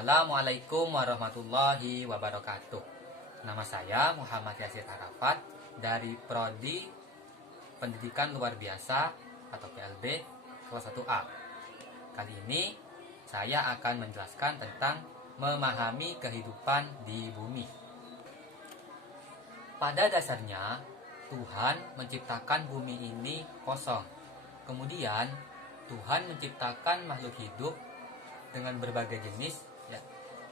Assalamualaikum warahmatullahi wabarakatuh. Nama saya Muhammad Yasir Arafat dari Prodi Pendidikan Luar Biasa atau PLB kelas 1A. Kali ini saya akan menjelaskan tentang memahami kehidupan di bumi. Pada dasarnya Tuhan menciptakan bumi ini kosong. Kemudian Tuhan menciptakan makhluk hidup dengan berbagai jenis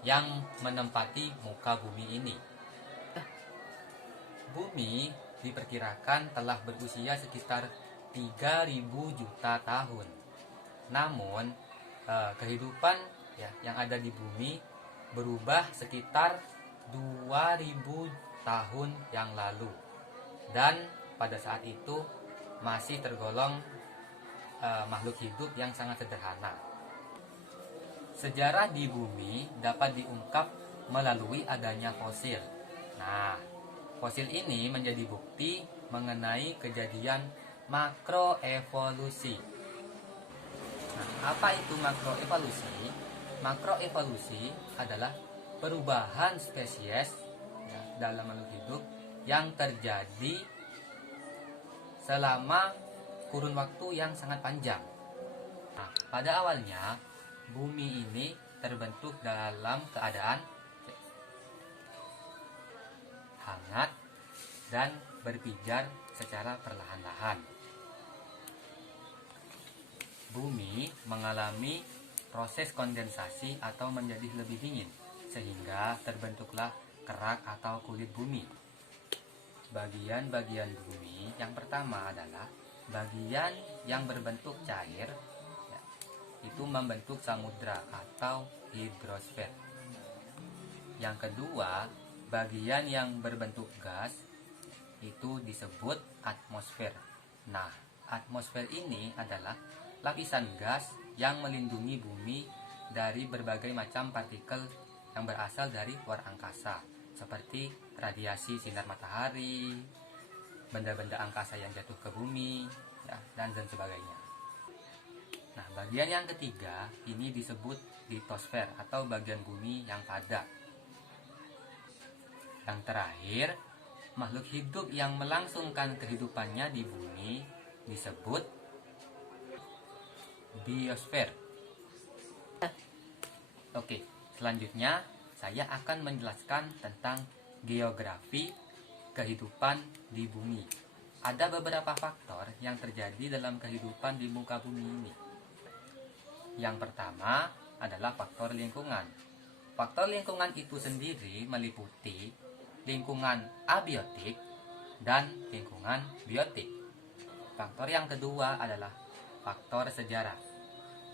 yang menempati muka bumi ini. Bumi diperkirakan telah berusia sekitar 3.000 juta tahun. Namun kehidupan yang ada di bumi berubah sekitar 2.000 tahun yang lalu, dan pada saat itu masih tergolong makhluk hidup yang sangat sederhana. Sejarah di bumi dapat diungkap melalui adanya fosil. Nah, fosil ini menjadi bukti mengenai kejadian makroevolusi. Nah, apa itu makroevolusi? Makroevolusi adalah perubahan spesies dalam makhluk hidup yang terjadi selama kurun waktu yang sangat panjang. Nah, pada awalnya bumi ini terbentuk dalam keadaan hangat dan berpijar secara perlahan-lahan. Bumi mengalami proses kondensasi atau menjadi lebih dingin, sehingga terbentuklah kerak atau kulit bumi. Bagian-bagian bumi yang pertama adalah bagian yang berbentuk cair, itu membentuk samudra atau hidrosfer. Yang kedua, bagian yang berbentuk gas itu disebut atmosfer. Nah, atmosfer ini adalah lapisan gas yang melindungi bumi dari berbagai macam partikel yang berasal dari luar angkasa, seperti radiasi sinar matahari, benda-benda angkasa yang jatuh ke bumi, dan sebagainya. Nah, bagian yang ketiga ini disebut litosfer atau bagian bumi yang padat. Yang terakhir, makhluk hidup yang melangsungkan kehidupannya di bumi disebut biosfer. Oke, selanjutnya saya akan menjelaskan tentang geografi kehidupan di bumi. Ada beberapa faktor yang terjadi dalam kehidupan di muka bumi ini. Yang pertama adalah faktor lingkungan. Faktor lingkungan itu sendiri meliputi lingkungan abiotik dan lingkungan biotik. Faktor yang kedua adalah faktor sejarah.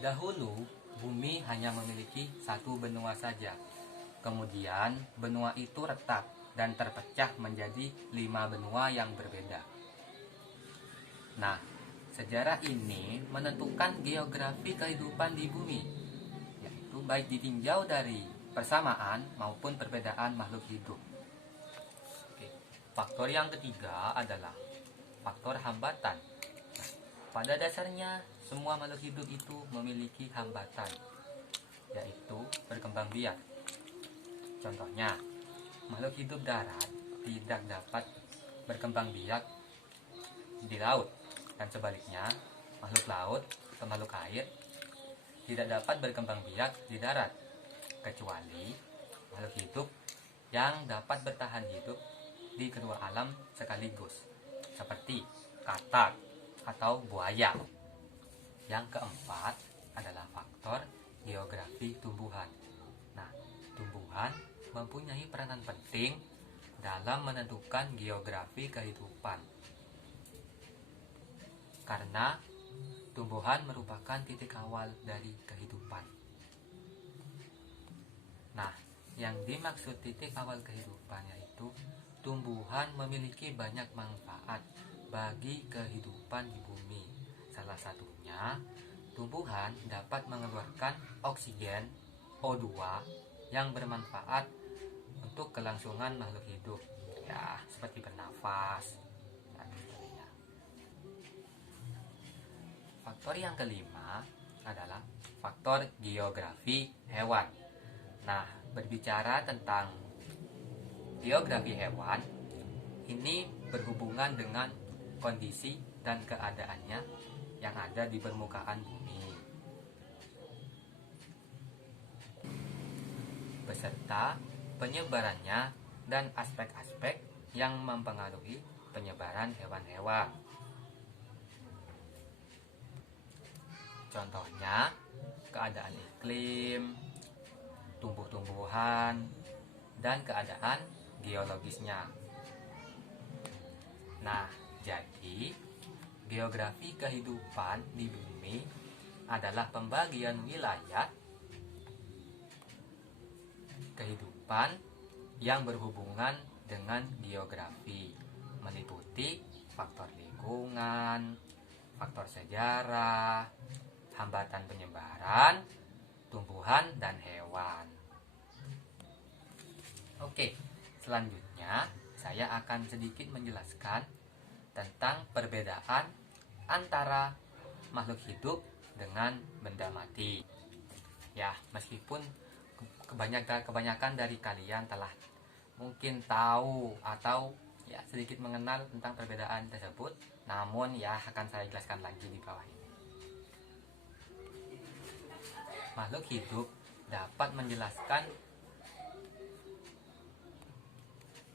Dahulu, bumi hanya memiliki satu benua saja. Kemudian, benua itu retak dan terpecah menjadi 5 benua yang berbeda. Nah, sejarah ini menentukan geografi kehidupan di bumi, yaitu baik ditinjau dari persamaan maupun perbedaan makhluk hidup. Faktor yang ketiga adalah faktor hambatan. Nah, pada dasarnya semua makhluk hidup itu memiliki hambatan, yaitu berkembang biak. Contohnya, makhluk hidup darat tidak dapat berkembang biak di laut, dan sebaliknya makhluk laut atau makhluk air tidak dapat berkembang biak di darat, kecuali makhluk hidup yang dapat bertahan hidup di kedua alam sekaligus, seperti katak atau buaya. Yang keempat adalah faktor geografi tumbuhan. Nah, tumbuhan mempunyai peranan penting dalam menentukan geografi kehidupan, karena tumbuhan merupakan titik awal dari kehidupan. Nah, yang dimaksud titik awal kehidupan yaitu tumbuhan memiliki banyak manfaat bagi kehidupan di bumi. Salah satunya, tumbuhan dapat mengeluarkan oksigen O2 yang bermanfaat untuk kelangsungan makhluk hidup, seperti bernafas dan sebagainya. Faktor yang kelima adalah faktor geografi hewan. Nah, berbicara tentang geografi hewan, ini berhubungan dengan kondisi dan keadaannya yang ada di permukaan bumi, beserta penyebarannya dan aspek-aspek yang mempengaruhi penyebaran hewan-hewan. Contohnya, keadaan iklim, tumbuh-tumbuhan, dan keadaan geologisnya. Nah, jadi geografi kehidupan di bumi adalah pembagian wilayah kehidupan yang berhubungan dengan geografi, meliputi faktor lingkungan, faktor sejarah, hambatan penyebaran, tumbuhan, dan hewan. Oke, selanjutnya saya akan sedikit menjelaskan tentang perbedaan antara makhluk hidup dengan benda mati. Ya, meskipun kebanyakan dari kalian telah mungkin tahu atau ya sedikit mengenal tentang perbedaan tersebut, namun ya akan saya jelaskan lagi di bawah ini. Makhluk hidup dapat menjelaskan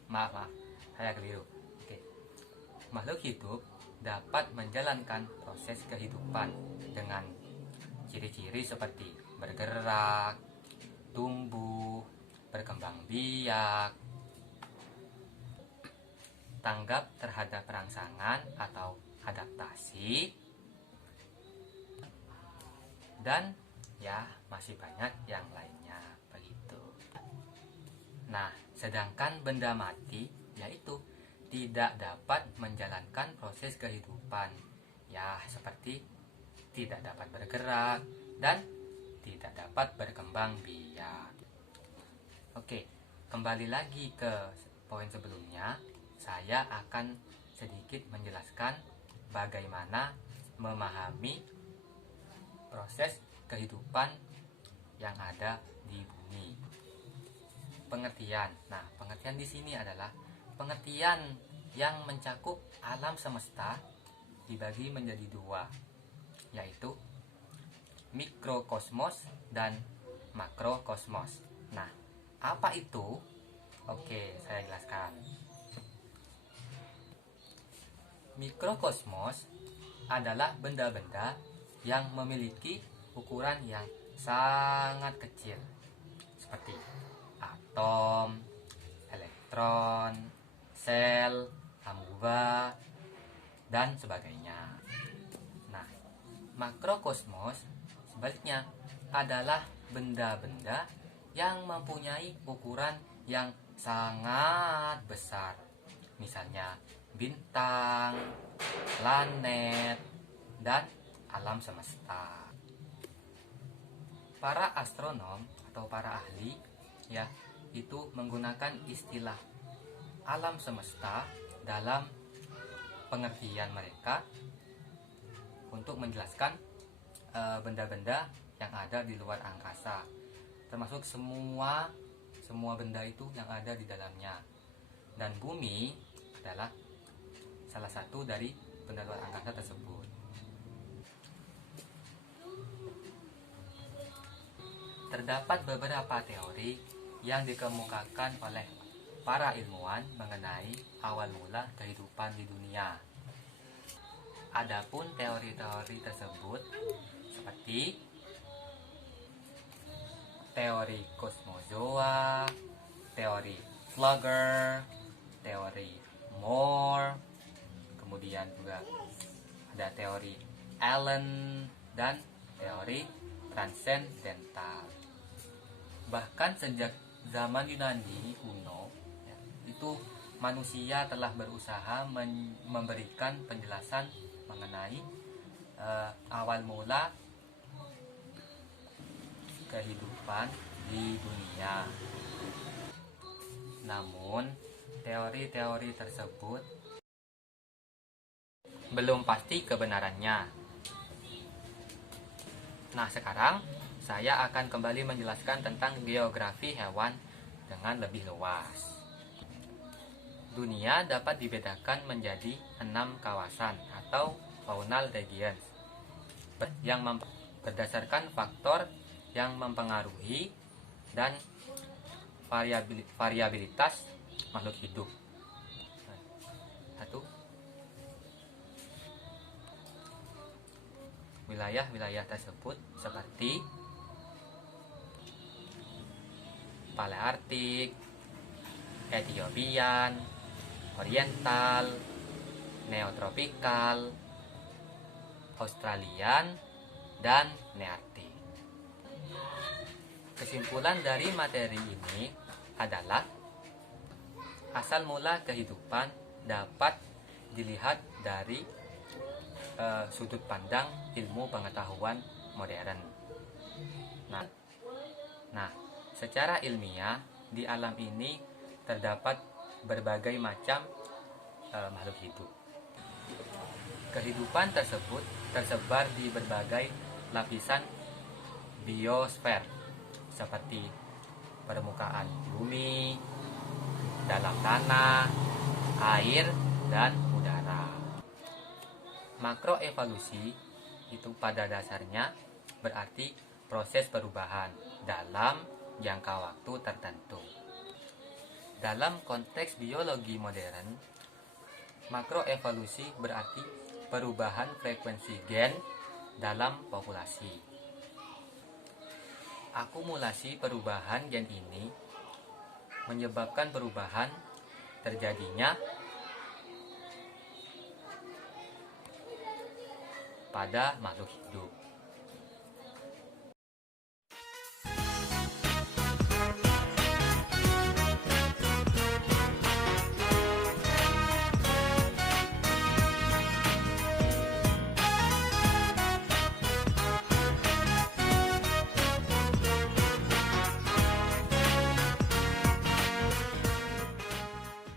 maaf, saya keliru. Oke. Makhluk hidup dapat menjalankan proses kehidupan dengan ciri-ciri seperti bergerak, tumbuh, berkembang biak, tanggap terhadap rangsangan atau adaptasi, dan ya masih banyak yang lainnya begitu. Nah, sedangkan benda mati yaitu tidak dapat menjalankan proses kehidupan, ya seperti tidak dapat bergerak dan tidak dapat berkembang biak. Oke, kembali lagi ke poin sebelumnya, saya akan sedikit menjelaskan bagaimana memahami proses kehidupan yang ada di bumi. Pengertian. Nah, pengertian di sini adalah pengertian yang mencakup alam semesta dibagi menjadi dua, yaitu mikrokosmos dan makrokosmos. Nah, apa itu? Oke, saya jelaskan. Mikrokosmos adalah benda-benda yang memiliki ukuran yang sangat kecil, seperti atom, elektron, sel, amuba, dan sebagainya. Nah, makrokosmos sebaliknya adalah benda-benda yang mempunyai ukuran yang sangat besar, misalnya bintang, planet, dan alam semesta. Para astronom atau para ahli ya itu menggunakan istilah alam semesta dalam pengertian mereka untuk menjelaskan benda-benda yang ada di luar angkasa, termasuk semua benda itu yang ada di dalamnya. Dan bumi adalah salah satu dari benda luar angkasa tersebut. Terdapat beberapa teori yang dikemukakan oleh para ilmuwan mengenai awal mula kehidupan di dunia. Adapun teori-teori tersebut seperti teori kosmozoa, teori Flugger, teori Moore, kemudian juga ada teori Allen dan teori transendental. Bahkan sejak zaman Yunani kuno ya, itu manusia telah berusaha memberikan penjelasan mengenai awal mula kehidupan di dunia. Namun teori-teori tersebut belum pasti kebenarannya. Nah, sekarang saya akan kembali menjelaskan tentang geografi hewan dengan lebih luas. Dunia dapat dibedakan menjadi 6 kawasan atau faunal regions yang berdasarkan faktor yang mempengaruhi dan variabilitas makhluk hidup. Satu, wilayah-wilayah tersebut seperti Palearktik, Etiopian, Oriental, Neotropikal, Australian, dan Nearktik. Kesimpulan dari materi ini adalah asal mula kehidupan dapat dilihat dari sudut pandang ilmu pengetahuan modern. Nah, secara ilmiah di alam ini terdapat berbagai macam makhluk hidup. Kehidupan tersebut tersebar di berbagai lapisan biosfer seperti permukaan bumi, dalam tanah, air, dan udara. Makroevolusi itu pada dasarnya berarti proses perubahan dalam jangka waktu tertentu. Dalam konteks biologi modern, makroevolusi berarti perubahan frekuensi gen dalam populasi. Akumulasi perubahan gen ini menyebabkan perubahan terjadinya pada makhluk hidup.